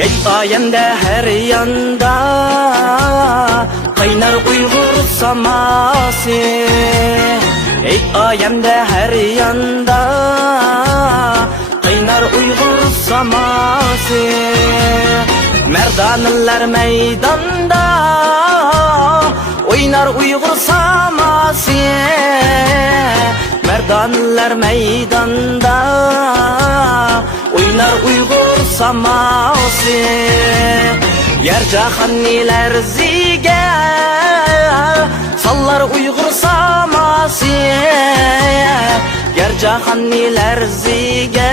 Ey ayende her yanda kaynar Uygur saması. Ey ayende her yanda kaynar Uygur saması. Merdanlar meydanda oynar Uygur saması. Merdanlar meydanda oynar Uygur saması. Yer cahanniler zige sallar Uygur saması. Yer cahanniler zige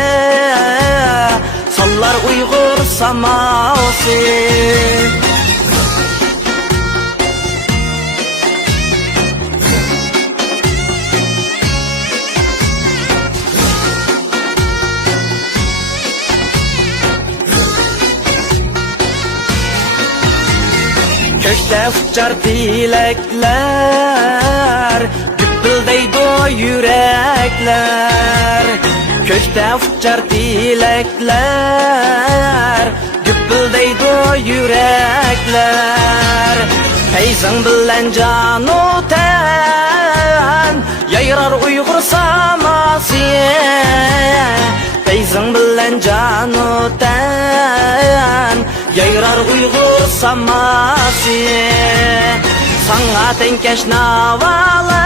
sallar Uygur saması. Kökte uçar dilekler, güppüldeydi o yürekler. Kökte uçar dilekler, güppüldeydi o yürekler. Feyzin bilen can oten, yayrar Uygur saması. Feyzin bilen can oten, yayrar Uygur saması. Sana tenkeş navalar,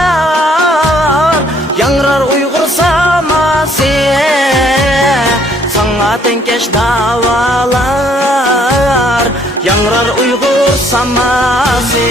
yangrar Uygur saması. Sana tenkeş navalar, yangrar Uygur saması.